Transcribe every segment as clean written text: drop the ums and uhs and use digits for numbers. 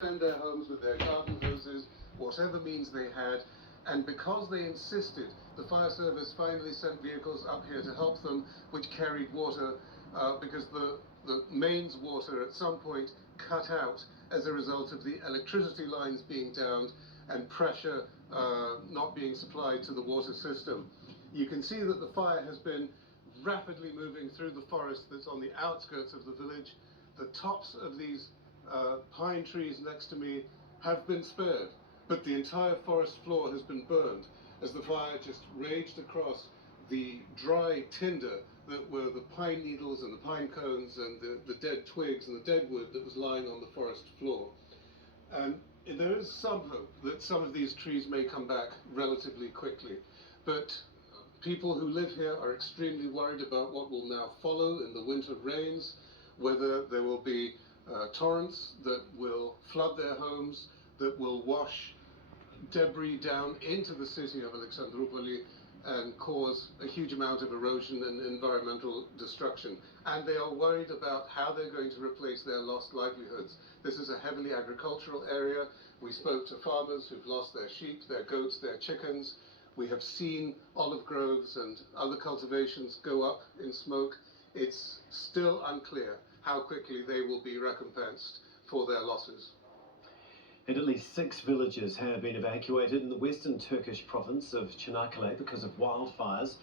defend their homes with their garden hoses, whatever means they had. And because they insisted, the fire service finally sent vehicles up here to help them, which carried water, because the mains water at some point cut out as a result of the electricity lines being downed and pressure not being supplied to the water system. You can see that the fire has been rapidly moving through the forest that's on the outskirts of the village. The tops of these pine trees next to me have been spared, but the entire forest floor has been burned as the fire just raged across the dry tinder that were the pine needles and the pine cones and the dead twigs and the dead wood that was lying on the forest floor. And there is some hope that some of these trees may come back relatively quickly, but people who live here are extremely worried about what will now follow in the winter rains, whether there will be torrents that will flood their homes, that will wash debris down into the city of Alexandroupoli and cause a huge amount of erosion and environmental destruction. And they are worried about how they're going to replace their lost livelihoods. This is a heavily agricultural area. We spoke to farmers who've lost their sheep, their goats, their chickens. We have seen olive groves and other cultivations go up in smoke. It's still unclear how quickly they will be recompensed for their losses. And at least 6 villages have been evacuated in the western Turkish province of Çanakkale because of wildfires.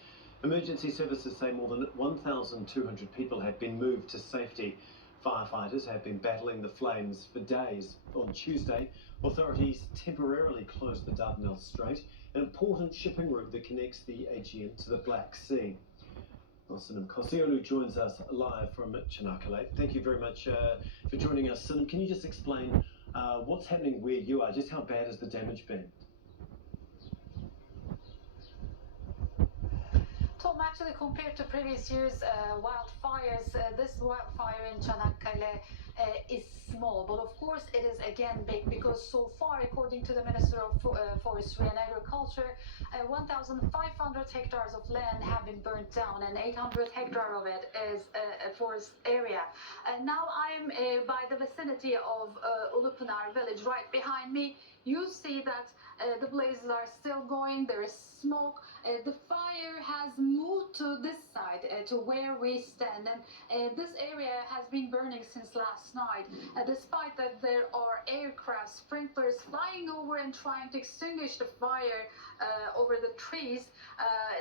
Emergency services say more than 1,200 people have been moved to safety. Firefighters have been battling the flames for days. On Tuesday, authorities temporarily closed the Dardanelles Strait, an important shipping route that connects the Aegean to the Black Sea. Sinem Kosiolu joins us live from Çanakkale. Thank you very much for joining us. Sinem, can you just explain what's happening where you are? Just how bad has the damage been? Tom, actually, compared to previous years' wildfires, this wildfire in Çanakkale is small, but of course it is again big, because so far, according to the Minister of Forestry and Agriculture, 1,500 hectares of land have been burnt down, and 800 hectares of it is a forest area. Now I'm by the vicinity of Ulupınar village. Right behind me, you see that the blazes are still going. There is smoke. The fire has moved to this side, to where we stand, and this area has been burning since last night. Despite that there are aircraft, sprinklers flying over and trying to extinguish the fire over the trees,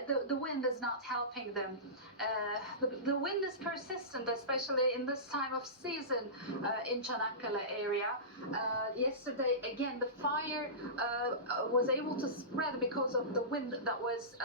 the wind is not helping them. The wind is persistent, especially in this time of season in Çanakkale area. Yesterday, again, the fire was able to spread because of the wind that was